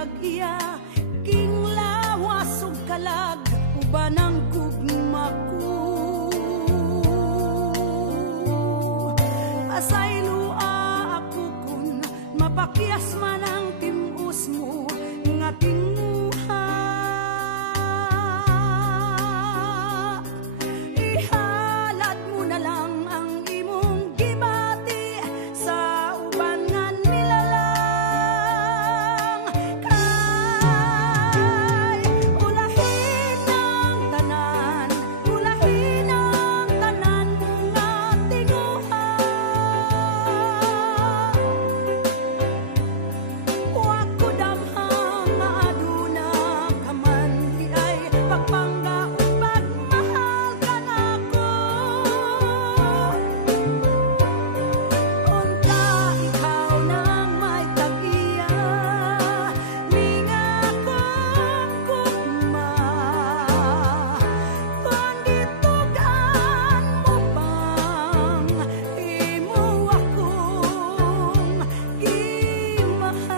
tag-iya, king lawas ug kalag, uban ang gugma ko. Pasaylua ako kun mapakyas man ang timus mo nga tinguha. Ihalad mo na lang ang imong gibati sa uban nga nilalang. Kay ulahin ang tanan, ulahin ang tanan mo nga tinguha. Wako damhang nga aduna ka man, di ay pagpangga o pagmahal ka nako. Unta ikaw nang may tag-iya, mingakong gugma. Kung gitugan mo bang imo akong gimahal.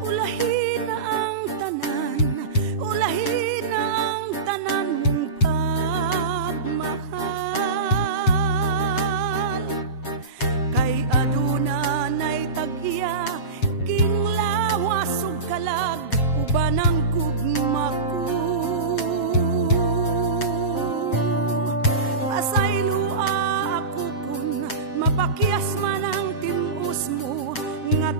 Ulahin na ang tanan, ulahin na ang tanan mong pagmahal. Kay aduna nay tag-iya, king lawas ug kalag, uban ang gugma ko. Pasaylua ako kun mapakyas man ang timus mo nga